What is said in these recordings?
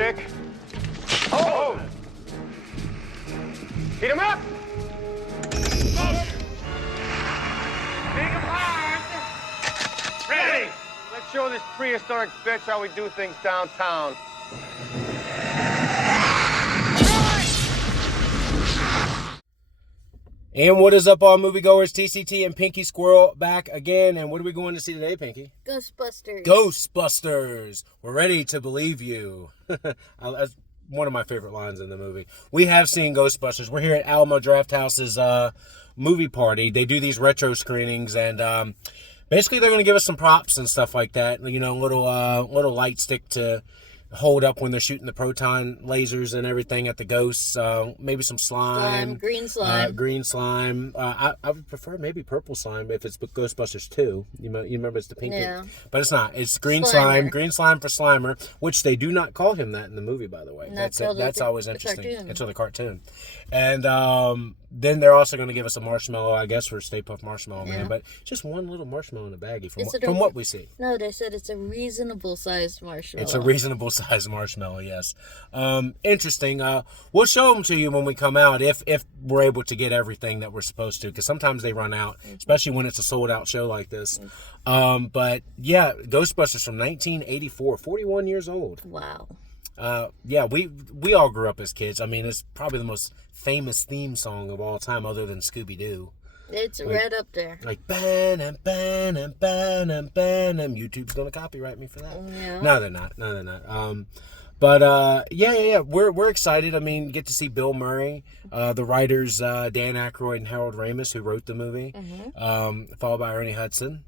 Dick. Oh! Heat him up! Make him hard! Ready! Let's show this prehistoric bitch how we do things downtown. And what is up, all moviegoers? TCT and Pinky Squirrel back again. And what are we going to see today, Pinky? Ghostbusters. Ghostbusters. We're ready to believe you. That's one of my favorite lines in the movie. We have seen Ghostbusters. We're here at Alamo Drafthouse's movie party. They do these retro screenings, and basically they're going to give us some props and stuff like that. You know, little light stick to hold up when they're shooting the proton lasers and everything at the ghosts. Maybe some slime. Green slime. Green slime. I would prefer maybe purple slime if it's Ghostbusters 2. You remember it's the pink. Yeah. But it's not. It's green Slimer. slime. Green slime for Slimer, which they do not call him that in the movie, by the way. No, That's always the interesting. cartoon. It's on the cartoon. And then they're also going to give us a marshmallow, I guess, for Stay Puft Marshmallow Man. But just one little marshmallow in a baggie from what we see. No, they said it's a reasonable sized marshmallow. It's a reasonable sized marshmallow, yes. Interesting. We'll show them to you when we come out if we're able to get everything that we're supposed to, because sometimes they run out, especially when it's a sold out show like this. But yeah, Ghostbusters from 1984, 41 years old. Wow. Yeah, we all grew up as kids. I mean, it's probably the most famous theme song of all time, other than Scooby-Doo. It's right up there. Like ban and ban and ban and ban and YouTube's gonna copyright me for that. Yeah. No, they're not. But yeah. We're excited. I mean, get to see Bill Murray, the writers Dan Aykroyd and Harold Ramis, who wrote the movie, followed by Ernie Hudson.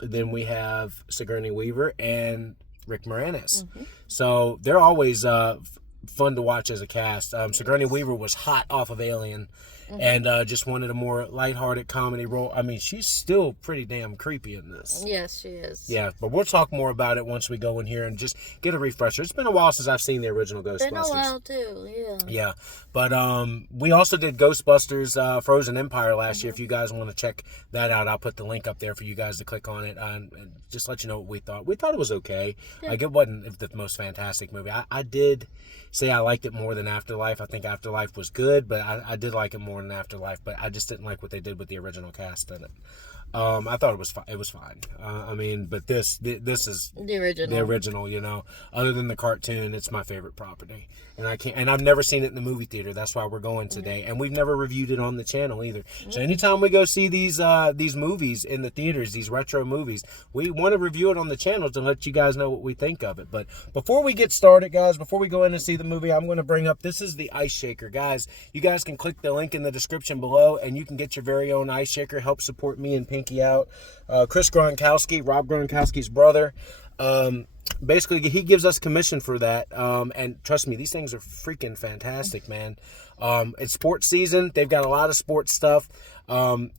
Then we have Sigourney Weaver and Rick Moranis. So they're always fun to watch as a cast. Sigourney Weaver was hot off of Alien. And just wanted a more lighthearted comedy role. I mean, she's still pretty damn creepy in this. Yes, she is. Yeah, but we'll talk more about it once we go in here and just get a refresher. It's been a while since I've seen the original Ghostbusters. Been a while too, yeah. Yeah, but we also did Ghostbusters Frozen Empire last year. If you guys want to check that out, I'll put the link up there for you guys to click on it and just let you know what we thought. We thought it was okay. Yeah. Like, it wasn't the most fantastic movie. I did say I liked it more than Afterlife. I think Afterlife was good, but I did like it more than Afterlife. But I just didn't like what they did with the original cast in it. I thought it was fine. It was fine. I mean, but this is the original. The original, you know. Other than the cartoon, it's my favorite property, and I've never seen it in the movie theater. That's why we're going today, and we've never reviewed it on the channel either. So anytime we go see these movies in the theaters, these retro movies, we want to review it on the channel to let you guys know what we think of it. But before we get started, guys, before we go in and see the movie, I'm going to bring up, this is the ice shaker, guys. You guys can click the link in the description below, and you can get your very own ice shaker. Help support me and Pinky out. Chris Gronkowski, Rob Gronkowski's brother, basically he gives us commission for that, and trust me, these things are freaking fantastic, man. It's sports season. They've got a lot of sports stuff.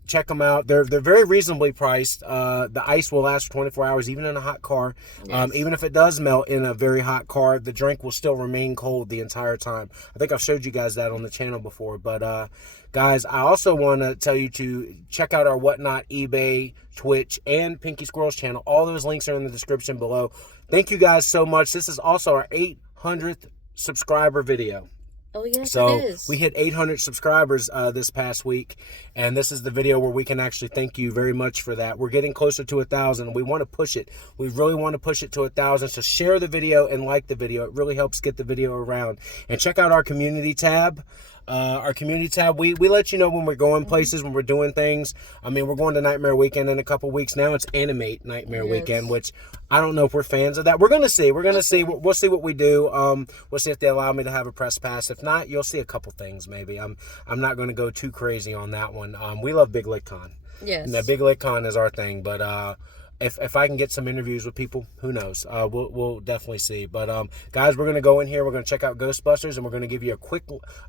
Check them out. They're very reasonably priced. The ice will last for 24 hours, even in a hot car. Yes. Even if it does melt in a very hot car, the drink will still remain cold the entire time. I think I've showed you guys that on the channel before. But guys, I also want to tell you to check out our Whatnot, eBay, Twitch, and Pinky Squirrel's channel. All those links are in the description below. Thank you guys so much. This is also our 800th subscriber video. Oh, yes, so it is. We hit 800 subscribers this past week, and this is the video where we can actually thank you very much for that. We're getting closer to 1,000. We want to push it. We really want to push it to 1,000. So share the video and like the video. It really helps get the video around. And check out our community tab. We let you know when we're going places, when we're doing things. I mean, we're going to Nightmare Weekend in a couple weeks. Now it's Animate Nightmare Weekend, which I don't know if we're fans of that. We're going to see. We'll see what we do. We'll see if they allow me to have a press pass. If not, you'll see a couple things maybe. I'm not going to go too crazy on that one. We love Big Lick Con. Yes. And Big Lick Con is our thing, but if I can get some interviews with people, who knows? We'll definitely see. But guys, we're gonna go in here. We're gonna check out Ghostbusters, and we're gonna give you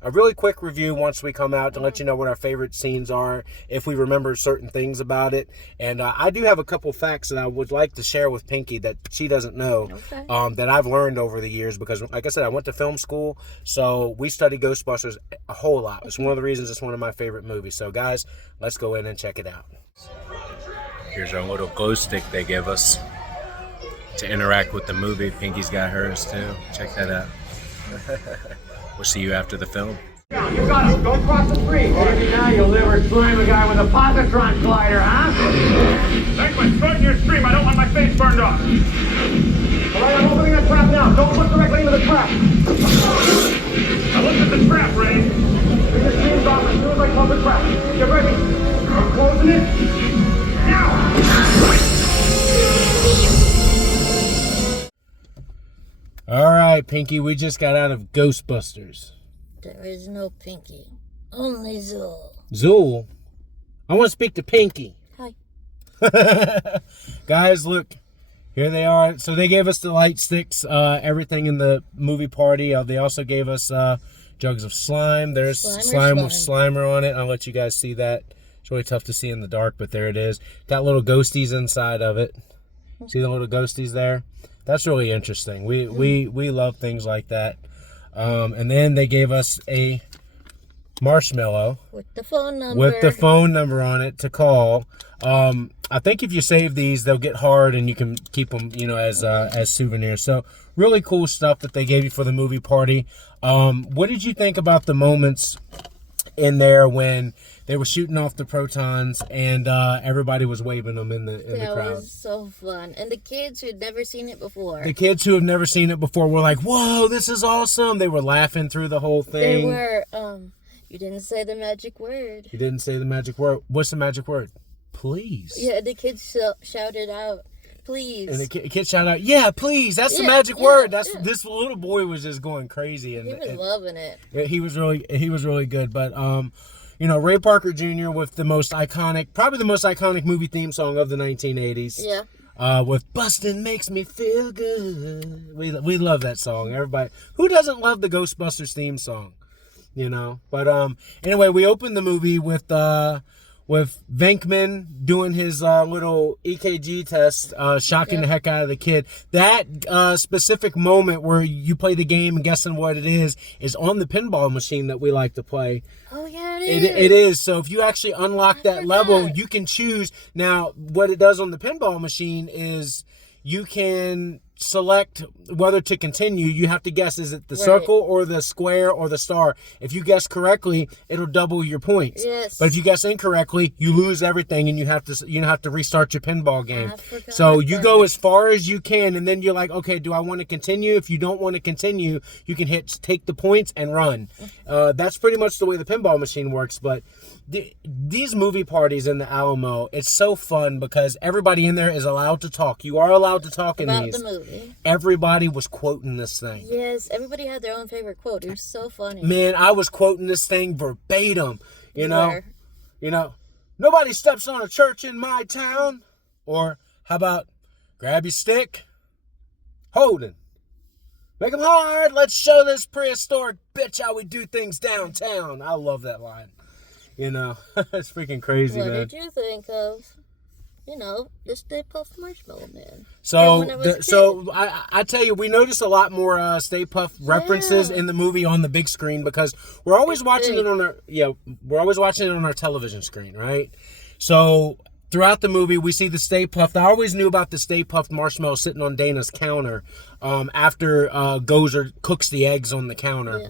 a really quick review once we come out to let you know what our favorite scenes are, if we remember certain things about it. And I do have a couple facts that I would like to share with Pinky that she doesn't know, that I've learned over the years, because, like I said, I went to film school, so we study Ghostbusters a whole lot. It's one of the reasons it's one of my favorite movies. So guys, let's go in and check it out. Here's our little glow stick they give us. to interact with the movie. Pinky's got hers too. Check that out. We'll see you after the film. You got him. Don't cross the street. Maybe now you'll never slime a guy with a positron glider, huh? Thanks, start your stream. I don't want my face burned off. All right, I'm opening the trap now. Don't look directly into the trap. I looked at the trap, Ray. Bring the streams off as soon as I close the trap. Get ready. I'm closing it. Now! All right, Pinky, we just got out of Ghostbusters. There is no Pinky. Only Zool. Zool? I want to speak to Pinky. Hi. Guys, look. Here they are. So they gave us the light sticks, everything in the movie party. They also gave us jugs of slime. There's slime with Slimer on it. I'll let you guys see that. It's really tough to see in the dark, but there it is. Got little ghosties inside of it. See the little ghosties there? That's really interesting. We love things like that. And then they gave us a marshmallow with the phone number. With the phone number on it to call. I think if you save these, they'll get hard, and you can keep them, as souvenirs. So really cool stuff that they gave you for the movie party. What did you think about the moments in there when they were shooting off the protons and everybody was waving them in the crowd? That was so fun. And the kids who'd never seen it before. The kids who have never seen it before were like, "Whoa, this is awesome!" They were laughing through the whole thing. They were. You didn't say the magic word. You didn't say the magic word. What's the magic word? Please. Yeah, the kids shouted out, "Please!" And the kids shouted out, "Yeah, please!" That's the magic word. This little boy was just going crazy, and he was loving it. He was really good. But Ray Parker Jr. with probably the most iconic movie theme song of the 1980s. Yeah. With "Bustin' Makes Me Feel Good." We love that song. Everybody, who doesn't love the Ghostbusters theme song? But anyway, we opened the movie with Venkman doing his little EKG test, shocking the heck out of the kid. That specific moment where you play the game and guessing what it is on the pinball machine that we like to play. Oh yeah, it is. It is. So if you actually unlock that level, you can choose. Now, what it does on the pinball machine is you can select whether to continue. You have to guess, is it the circle or the square or the star? If you guess correctly, it'll double your points. Yes. But if you guess incorrectly, you lose everything, and you have to restart your pinball game. So you go as far as you can, and then you're like, okay, do I want to continue? If you don't want to continue, you can hit take the points and run. That's pretty much the way the pinball machine works. But these movie parties in the Alamo, it's so fun because everybody in there is allowed to talk. You are allowed to talk in these. About the movie. Everybody was quoting this thing. Yes, everybody had their own favorite quote. It was so funny. Man, I was quoting this thing verbatim. You know, nobody steps on a church in my town. Or how about grab your stick, Holden, make them hard. Let's show this prehistoric bitch how we do things downtown. I love that line. It's freaking crazy, man. What did you think of, the Stay Puft Marshmallow Man? So I tell you, we noticed a lot more Stay Puft references in the movie on the big screen because we're always watching it on our television screen, right? So throughout the movie, we see the Stay Puft. I always knew about the Stay Puft marshmallow sitting on Dana's counter after Gozer cooks the eggs on the counter. Yeah.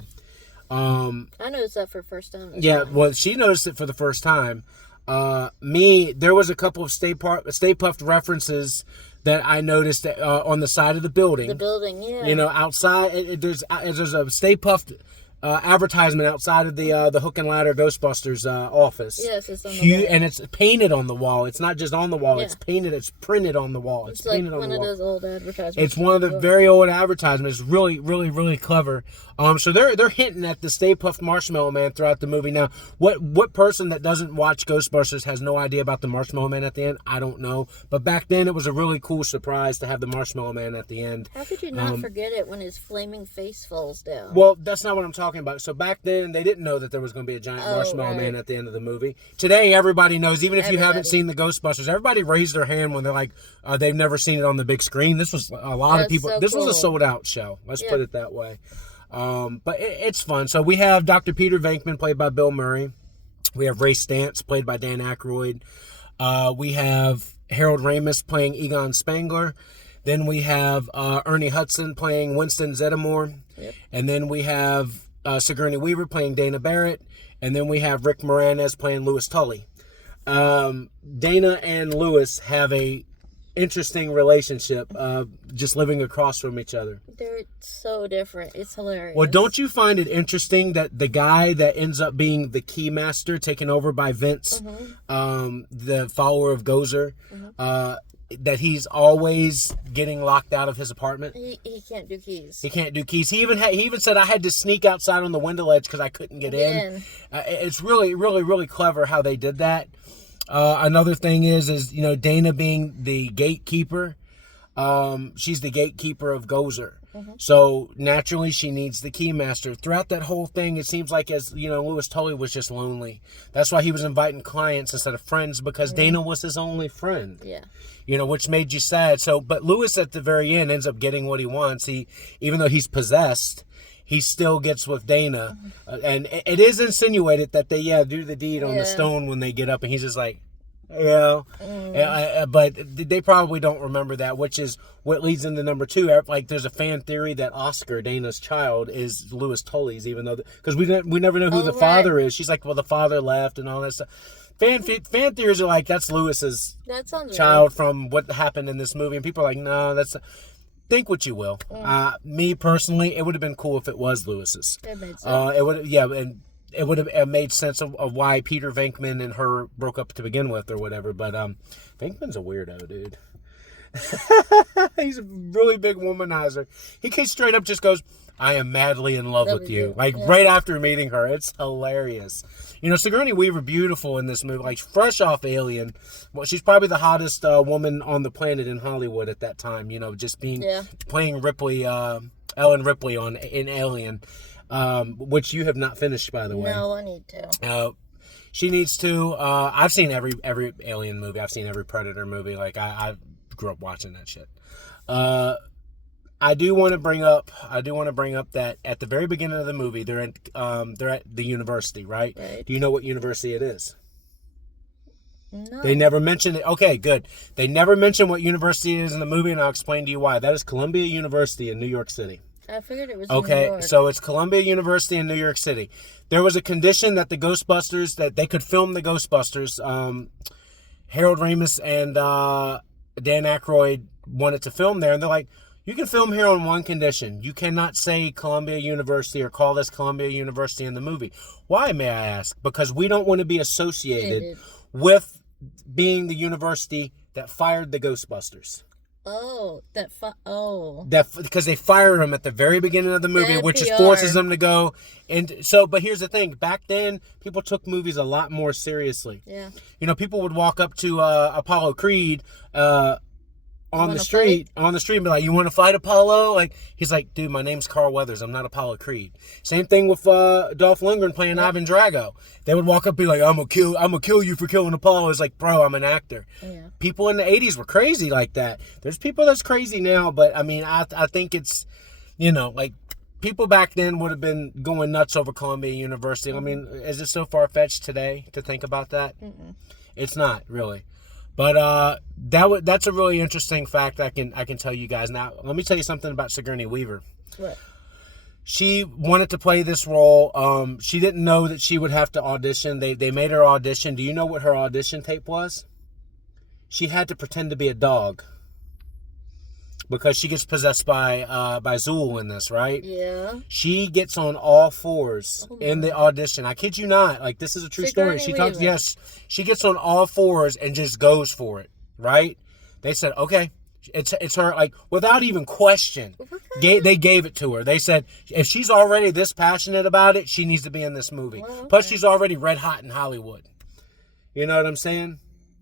I noticed that for the first time. Well, she noticed it for the first time. There was a couple of Stay Puft references that I noticed on the side of the building. The building, yeah. Outside, there's a Stay Puft advertisement outside of the Hook and Ladder Ghostbusters office. Yes, it's on the wall. And it's painted on the wall. It's not just on the wall. Yeah. It's painted. It's printed on the wall. It's like one of those old advertisements. It's one of the very old advertisements. It's really, really, really clever. So they're hinting at the Stay Puft Marshmallow Man throughout the movie. Now, what person that doesn't watch Ghostbusters has no idea about the Marshmallow Man at the end? I don't know. But back then, it was a really cool surprise to have the Marshmallow Man at the end. How could you not forget it when his flaming face falls down? Well, that's not what I'm talking about. So back then, they didn't know that there was going to be a giant Marshmallow Man at the end of the movie. Today, everybody knows. Even if you haven't seen the Ghostbusters, everybody raised their hand when they're like, they've never seen it on the big screen. This was a lot of people. This was a sold-out show. Let's put it that way. But it's fun. So we have Dr. Peter Venkman, played by Bill Murray. We have Ray Stantz, played by Dan Aykroyd. We have Harold Ramis playing Egon Spengler. Then we have Ernie Hudson playing Winston Zeddemore. Yep. And then we have Sigourney Weaver playing Dana Barrett. And then we have Rick Moranis playing Louis Tully. Dana and Louis have a interesting relationship, just living across from each other. They're so different. It's hilarious. Well, don't you find it interesting that the guy that ends up being the keymaster, taken over by Vince, the follower of Gozer, that he's always getting locked out of his apartment? He can't do keys. He can't do keys. He even said I had to sneak outside on the window ledge because I couldn't get in. It's really, really, really clever how they did that. Another thing is you know, Dana being the gatekeeper. She's the gatekeeper of Gozer. So naturally she needs the keymaster. Throughout that whole thing, it seems like, as you know, Louis Tully was just lonely. That's why he was inviting clients instead of friends, because Dana was his only friend. Yeah. You know, which made you sad. So, but Louis at the very end ends up getting what he wants. Even though he's possessed, he still gets with Dana. And it is insinuated that they, do the deed on the stone when they get up, and he's just like, but they probably don't remember that, which is what leads into number 2. Like, there's a fan theory that Oscar, Dana's child, is Louis Tully's, even though, because we never know who the father is. She's like, well, the father left and all that stuff. Fan theories are like, that's Louis's child from what happened in this movie, and people are like, no, that's. Think what you will. Me personally, it would have been cool if it was Louis's. It made sense. And it would have made sense of why Peter Venkman and her broke up to begin with or whatever. But Venkman's a weirdo, dude. He's a really big womanizer. He straight up just goes, I am madly in love with you. Like, right after meeting her. It's hilarious. You know, Sigourney Weaver, beautiful in this movie. Like, fresh off Alien. Well, she's probably the hottest woman on the planet in Hollywood at that time. You know, just playing Ripley, Ellen Ripley in Alien. Which you have not finished, by the way. No, I need to. She needs to. I've seen every Alien movie. I've seen every Predator movie. Like, I grew up watching that shit. I do want to bring up that at the very beginning of the movie, they're at the university, right? Do you know what university it is? No. They never mention it. Okay, good. They never mention what university it is in the movie, and I'll explain to you why. That is Columbia University in New York City. I figured it was in New York. So it's Columbia University in New York City. There was a condition that the Ghostbusters, that they could film the Ghostbusters. Harold Ramis and Dan Aykroyd wanted to film there, and they're like, you can film here on one condition. You cannot say Columbia University or call this Columbia University in the movie. Why, may I ask? Because we don't want to be associated with being the university that fired the Ghostbusters. Because they fire them at the very beginning of the movie, which just forces them to go. And so, but here's the thing: back then, people took movies a lot more seriously. Yeah, you know, people would walk up to Apollo Creed on the street and be like, "You want to fight, Apollo?" Like, he's like, "Dude, my name's Carl Weathers. I'm not Apollo Creed." Same thing with Dolph Lundgren playing Ivan Drago. They would walk up and be like, I'm gonna kill you for killing Apollo. It's like, bro, I'm an actor. Yeah. People in the 80s were crazy like that. There's people that's crazy now, but I mean, I think it's, you know, like, people back then would have been going nuts over Columbia University. I mean, is it so far-fetched today to think about that? It's not, really. But that's a really interesting fact I can tell you guys. Now, let me tell you something about Sigourney Weaver. What? She wanted to play this role. She didn't know that she would have to audition. They made her audition. Do you know what her audition tape was? She had to pretend to be a dog. Because she gets possessed by Zool in this, right? Yeah. She gets on all fours in the audition. I kid you not. Like, this is a true story. She talks. Yes, she gets on all fours and just goes for it, right? They said, okay, it's her, like, without even question. They gave it to her. They said, if she's already this passionate about it, she needs to be in this movie. Well, okay. Plus, she's already red hot in Hollywood. You know what I'm saying?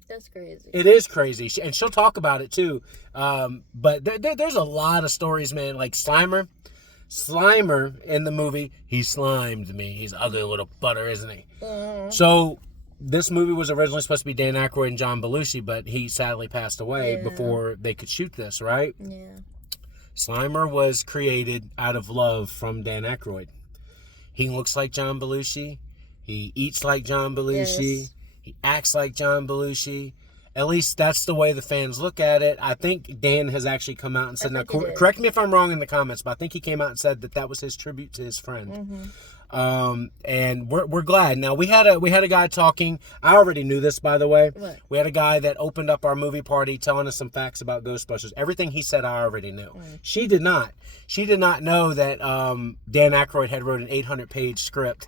That's crazy. It is crazy. And she'll talk about it, too. But there's a lot of stories, man. Like Slimer in the movie, he slimed me. He's ugly little butter, isn't he? So this movie was originally supposed to be Dan Aykroyd and John Belushi, but he sadly passed away before they could shoot this, right? Yeah. Slimer was created out of love from Dan Aykroyd. He looks like John Belushi. He eats like John Belushi. Yes. He acts like John Belushi. At least that's the way the fans look at it. I think Dan has actually come out and said, now correct me if I'm wrong in the comments, but I think he came out and said that was his tribute to his friend. And we're glad. Now we had a guy talking. I already knew this, by the way. What? We had a guy that opened up our movie party telling us some facts about Ghostbusters. Everything he said I already knew. She did not. She did not know that Dan Aykroyd had wrote an 800-page script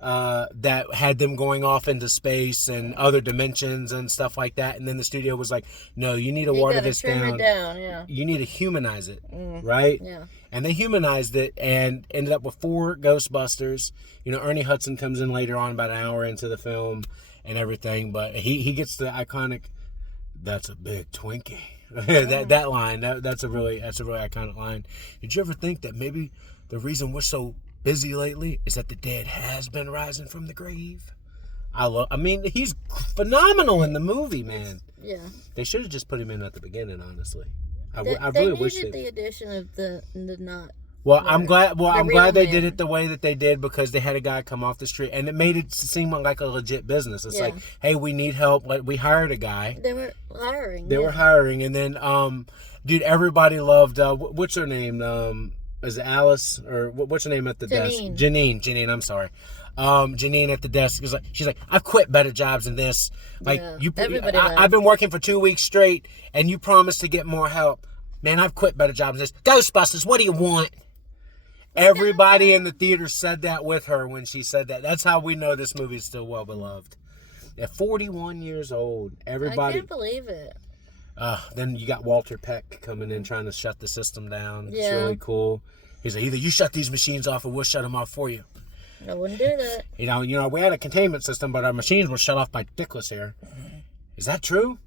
that had them going off into space and other dimensions and stuff like that. And then the studio was like, no, you need to water this down. Yeah. You need to humanize it, right? Yeah. And they humanized it and ended up with 4 Ghostbusters. You know, Ernie Hudson comes in later on, about an hour into the film and everything. But he gets the iconic, "That's a big Twinkie." that line, that's a really iconic line. Did you ever think that maybe the reason we're so busy lately is that the dead has been rising from the grave? I mean, he's phenomenal in the movie, man. Yeah. They should have just put him in at the beginning, honestly. I They really wish needed they. the addition of the not. Well, I'm glad. Well, I'm glad they real did man. it the way that they did, because they had a guy come off the street, and it made it seem like a legit business. It's like, hey, we need help. Like, we hired a guy. They were hiring. They were hiring, and then, dude, everybody loved. What's her name? Is it Alice, or what's her name at the desk? Janine. I'm sorry. Janine at the desk is like, she's like, I've quit better jobs than this. Like, everybody I've been working for 2 weeks straight, and you promised to get more help. Man, I've quit better jobs than this. Ghostbusters, what do you want? Everybody in the theater said that with her when she said that. That's how we know this movie is still well beloved. At 41 years old, everybody. I can't believe it. Then you got Walter Peck coming in trying to shut the system down. Yeah. It's really cool. He's like, either you shut these machines off or we'll shut them off for you. I wouldn't do that. You know, we had a containment system, but our machines were shut off by Dickless here. Is that true?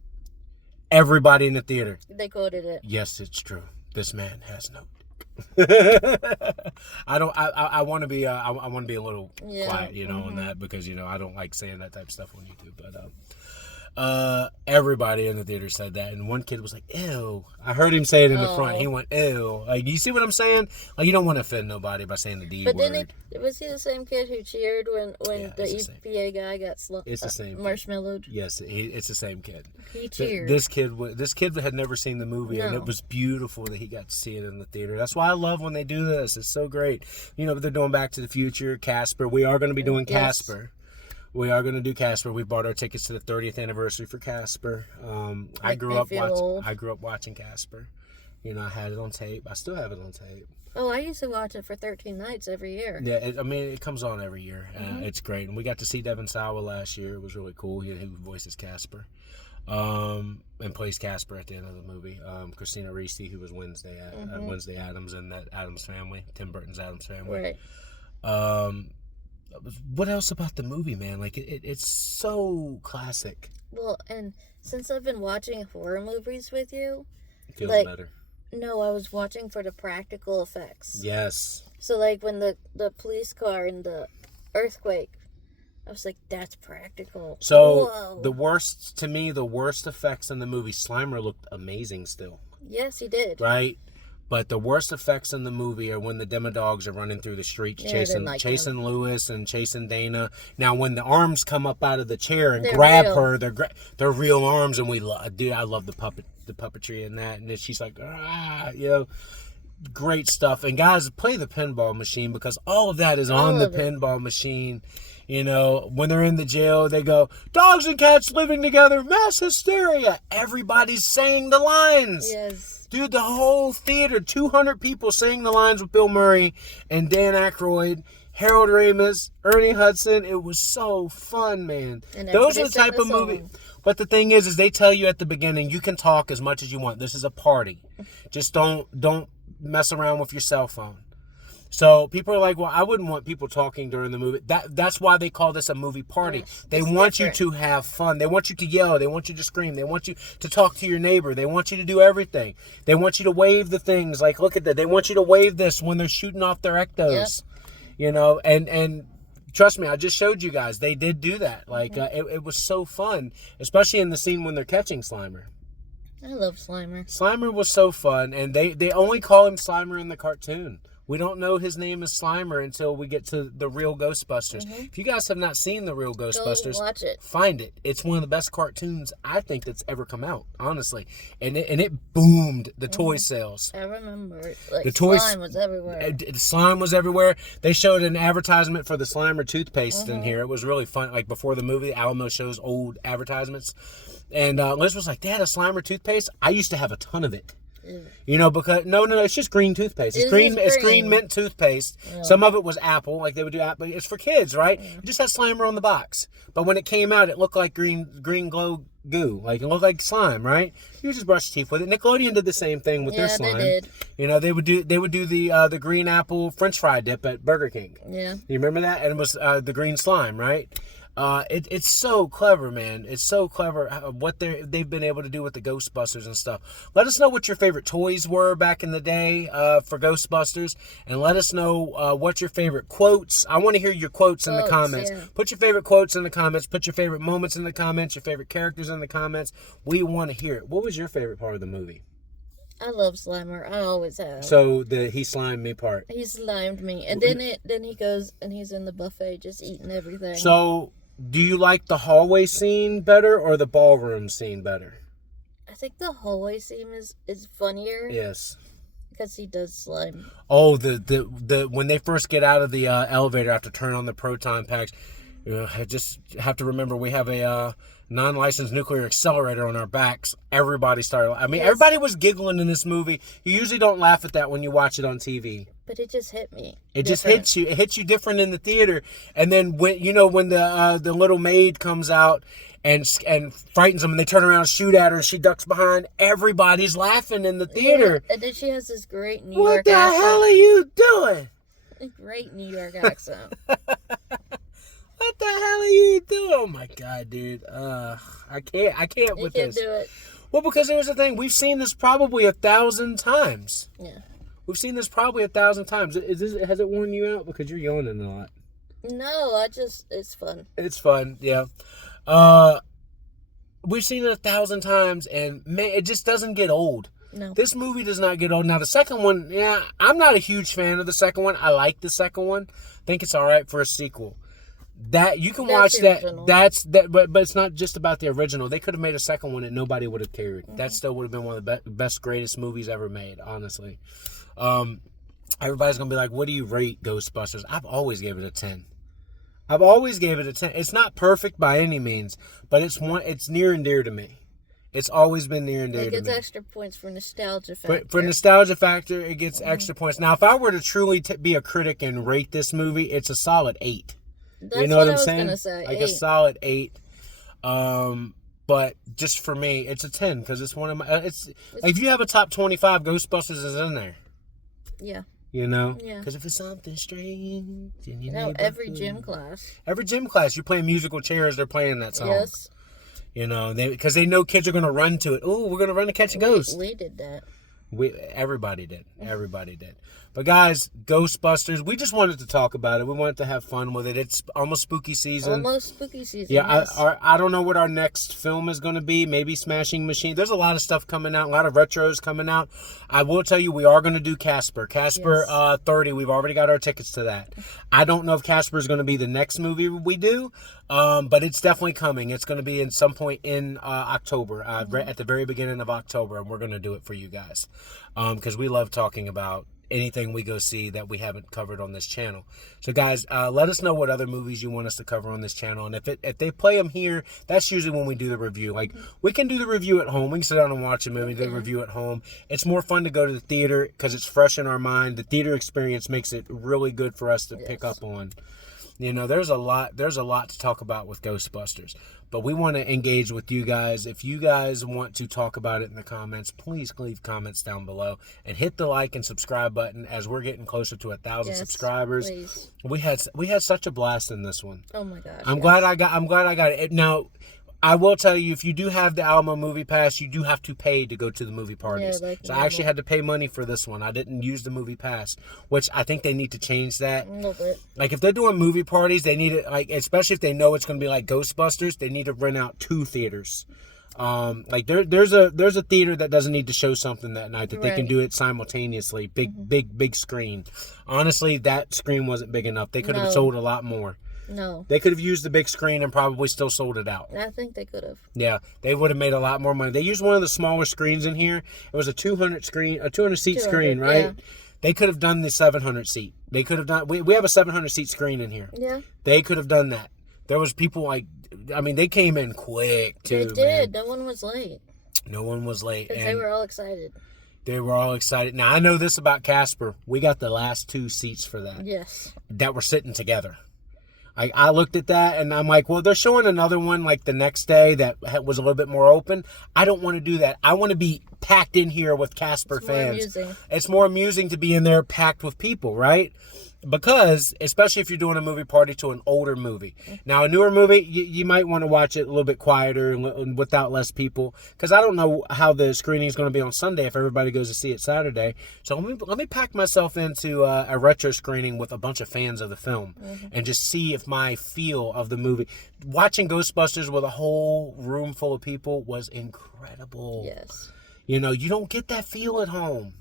Everybody in the theater. They quoted it. Yes, it's true. This man has no dick. I want to be I want to be a little quiet, on that, because I don't like saying that type of stuff on YouTube. But everybody in the theater said that, and one kid was like, "Ew." I heard him say it in the front. He went, "Ew." Like, you see what I'm saying? Like, you don't want to offend nobody by saying the D word. But then was he the same kid who cheered when the EPA guy got It's the same marshmallowed? Yes, it's the same kid. He cheered. This kid had never seen the movie, and it was beautiful that he got to see it in the theater. That's why I love when they do this. It's so great. They're doing Back to the Future, Casper. We are going to be doing Casper. We are going to do Casper. We bought our tickets to the 30th anniversary for Casper. I grew up watching Casper. I had it on tape. I still have it on tape. Oh, I used to watch it for 13 nights every year. Yeah, it comes on every year. It's great. And we got to see Devin Sawa last year. It was really cool. He voices Casper. And plays Casper at the end of the movie. Christina Ricci, who was Wednesday Addams in that Addams Family, Tim Burton's Addams Family. Right. What else about the movie, man? Like, it's so classic. Well, and since I've been watching horror movies with you, it feels better. No, I was watching for the practical effects. Yes. So, like, when the police car and the earthquake, I was like, that's practical. So, whoa. the worst effects in the movie, Slimer looked amazing still. Yes, he did. Right? But the worst effects in the movie are when the Demodogs are running through the streets, chasing Lewis and chasing Dana. Now, when the arms come up out of the chair and grab her, they're real arms, and I love the puppetry in that. And then she's like, great stuff. And guys, play the pinball machine, because all of that is on the pinball machine. When they're in the jail, they go, "Dogs and cats living together, mass hysteria." Everybody's saying the lines. Yes. Dude, the whole theater, 200 people saying the lines with Bill Murray and Dan Aykroyd, Harold Ramis, Ernie Hudson. It was so fun, man. Those are the type of movie. But the thing is they tell you at the beginning, you can talk as much as you want. This is a party. Just don't mess around with your cell phone. So people are like, well, I wouldn't want people talking during the movie. That's why they call this a movie party. They want you to have fun. They want you to yell. They want you to scream. They want you to talk to your neighbor. They want you to do everything. They want you to wave the things. Like, look at that. They want you to wave this when they're shooting off their ectos. Yep. And trust me, I just showed you guys. They did do that. Like, it was so fun, especially in the scene when they're catching Slimer. I love Slimer. Slimer was so fun, and they only call him Slimer in the cartoon. We don't know his name is Slimer until we get to the real Ghostbusters. If you guys have not seen the real Ghostbusters, Go watch it. Find it. It's one of the best cartoons I think that's ever come out, honestly. And it boomed the toy sales. I remember it. Like, The toys- slime was everywhere. The slime was everywhere. They showed an advertisement for the Slimer toothpaste in here. It was really fun. Like before the movie, Alamo shows old advertisements. And Liz was like, "They had a Slimer toothpaste? I used to have a ton of it." You know, because no, it's just green toothpaste. It's green mint toothpaste. Yeah. Some of it was apple, like they would do apple. It's for kids, right? Yeah. It just has Slimer on the box. But when it came out, it looked like green glow goo. Like it looked like slime, right? You would just brush your teeth with it. Nickelodeon did the same thing with their slime. They did. You know, they would do the green apple French fry dip at Burger King. Yeah. You remember that? And it was the green slime, right? It's so clever, man. It's so clever what they've been able to do with the Ghostbusters and stuff. Let us know what your favorite toys were back in the day for Ghostbusters, and let us know what your favorite quotes. I want to hear your quotes in the comments. Yeah. Put your favorite quotes in the comments. Put your favorite moments in the comments. Your favorite characters in the comments. We want to hear it. What was your favorite part of the movie? I love Slimer. I always have. So the he slimed me part. He slimed me, and then he goes and he's in the buffet just eating everything. So. Do you like the hallway scene better or the ballroom scene better? I think the hallway scene is funnier. Yes. Because he does slime. Oh, the when they first get out of the elevator after turn on the proton packs, I just have to remember we have a non-licensed nuclear accelerator on our backs. Everybody started. I mean, everybody was giggling in this movie. You usually don't laugh at that when you watch it on TV. But it just hit me. It just hits you. It hits you different in the theater. And then when the little maid comes out and frightens them, and they turn around and shoot at her, and she ducks behind. Everybody's laughing in the theater. Yeah, and then she has this great New York accent. What the hell are you doing? A great New York accent. What the hell are you doing? Oh my god, dude. I can't with this. You can't do it. Well, because here's the thing. We've seen this probably 1,000 times. Yeah. We've seen this probably 1,000 times. Has it worn you out? Because you're yawning a lot. No, it's fun. It's fun, yeah. We've seen it 1,000 times, and man, it just doesn't get old. No. This movie does not get old. Now, the second one, yeah, I'm not a huge fan of the second one. I like the second one. I think it's all right for a sequel. That you can watch that. Original. But it's not just about the original. They could have made a second one and nobody would have cared. Mm-hmm. That still would have been one of the best, greatest movies ever made. Honestly, everybody's gonna be like, "What do you rate Ghostbusters?" I've always gave it a 10. It's not perfect by any means, but it's near and dear to me. It's always been near and dear to me. It gets extra points for nostalgia factor. For nostalgia factor, it gets extra points. Now, if I were to truly be a critic and rate this movie, it's a solid 8. That's you know what I'm saying? Gonna say. Like 8. A solid 8. But just for me, it's a 10 because it's one of my. It's if you have a top 25, Ghostbusters is in there. Yeah. You know? Yeah. Because if it's something strange in your neighborhood. Every gym class. You're playing musical chairs, they're playing that song. Yes. You know, because they know kids are going to run to it. Oh, we're going to run to catch a ghost. We did that. Everybody did. But guys, Ghostbusters, we just wanted to talk about it. We wanted to have fun with it. It's almost spooky season. Yeah, yes. I don't know what our next film is going to be. Maybe Smashing Machine. There's a lot of stuff coming out. A lot of retros coming out. I will tell you, we are going to do Casper. Casper 30. We've already got our tickets to that. I don't know if Casper is going to be the next movie we do, but it's definitely coming. It's going to be in some point in October, at the very beginning of October, and we're going to do it for you guys because we love talking about anything we go see that we haven't covered on this channel. So guys, let us know what other movies you want us to cover on this channel, and if they play them here, that's usually when we do the review. Like we can do the review at home. We can sit down and watch a movie, do the review at home. It's more fun to go to the theater because it's fresh in our mind. The theater experience makes it really good for us to pick up on. You know, there's a lot to talk about with Ghostbusters, but we want to engage with you guys. If you guys want to talk about it in the comments, please leave comments down below and hit the like and subscribe button as we're getting closer to 1,000 subscribers. Please. We had such a blast in this one. Oh my gosh. I'm glad I got it. Now, I will tell you, if you do have the Alamo Movie Pass, you do have to pay to go to the movie parties. Yeah, so I actually had to pay money for this one. I didn't use the Movie Pass, which I think they need to change that. A little bit. Like, if they're doing movie parties, they need it, like, especially if they know it's going to be like Ghostbusters, they need to rent out 2 theaters. Like there's a theater that doesn't need to show something that night, that they can do it simultaneously. Big screen. Honestly, that screen wasn't big enough. They could have sold a lot more. No. They could have used the big screen and probably still sold it out. I think they could have. Yeah, they would have made a lot more money. They used one of the smaller screens in here. It was a 200 seat screen, right? Yeah. They could have done the 700 seat. They could have done. We have a 700 seat screen in here. Yeah. They could have done that. There was people they came in quick too. They did. Man. No one was late. No one was late. Because they were all excited. They were all excited. Now I know this about Casper. We got the last 2 seats for that. Yes. That were sitting together. I looked at that and I'm like, well, they're showing another one like the next day that was a little bit more open. I don't want to do that. I want to be packed in here with Casper fans. It's more amusing to be in there packed with people, right? Because, especially if you're doing a movie party to an older movie. Now, a newer movie, you might want to watch it a little bit quieter and without less people. Because I don't know how the screening is going to be on Sunday if everybody goes to see it Saturday. So let me pack myself into a retro screening with a bunch of fans of the film. And just see if my feel of the movie. Watching Ghostbusters with a whole room full of people was incredible. Yes. You know, you don't get that feel at home.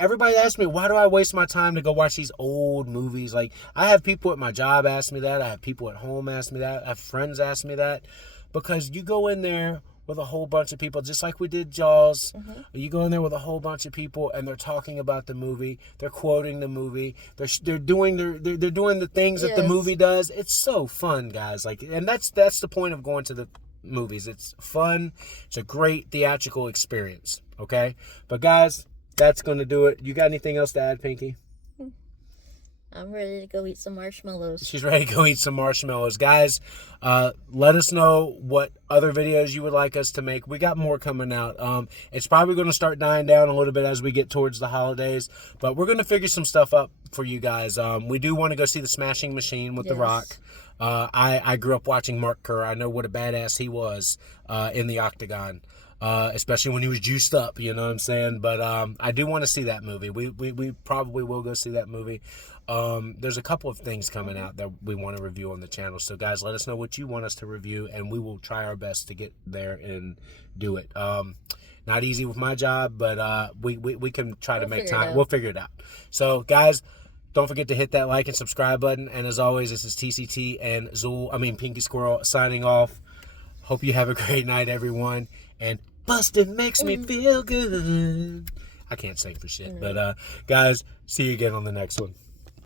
Everybody asks me, why do I waste my time to go watch these old movies? Like, I have people at my job ask me that. I have people at home ask me that. I have friends ask me that. Because you go in there with a whole bunch of people, just like we did Jaws. You go in there with a whole bunch of people, and they're talking about the movie. They're quoting the movie. They're doing the things that the movie does. It's so fun, guys. Like, and that's the point of going to the movies. It's fun. It's a great theatrical experience. Okay, but guys, that's going to do it. You got anything else to add, Pinky? I'm ready to go eat some marshmallows. She's ready to go eat some marshmallows. Guys, let us know what other videos you would like us to make. We got more coming out. It's probably going to start dying down a little bit as we get towards the holidays. But we're going to figure some stuff up for you guys. We do want to go see the Smashing Machine with The Rock. I grew up watching Mark Kerr. I know what a badass he was in the Octagon. Especially when he was juiced up, you know what I'm saying? But I do want to see that movie. We probably will go see that movie. There's a couple of things coming out that we want to review on the channel. So, guys, let us know what you want us to review, and we will try our best to get there and do it. Not easy with my job, but we can try to make time. We'll figure it out. So, guys, don't forget to hit that like and subscribe button. And as always, this is TCT and Pinky Squirrel signing off. Hope you have a great night, everyone. And busting makes me feel good. I can't sing for shit. But, guys, see you again on the next one.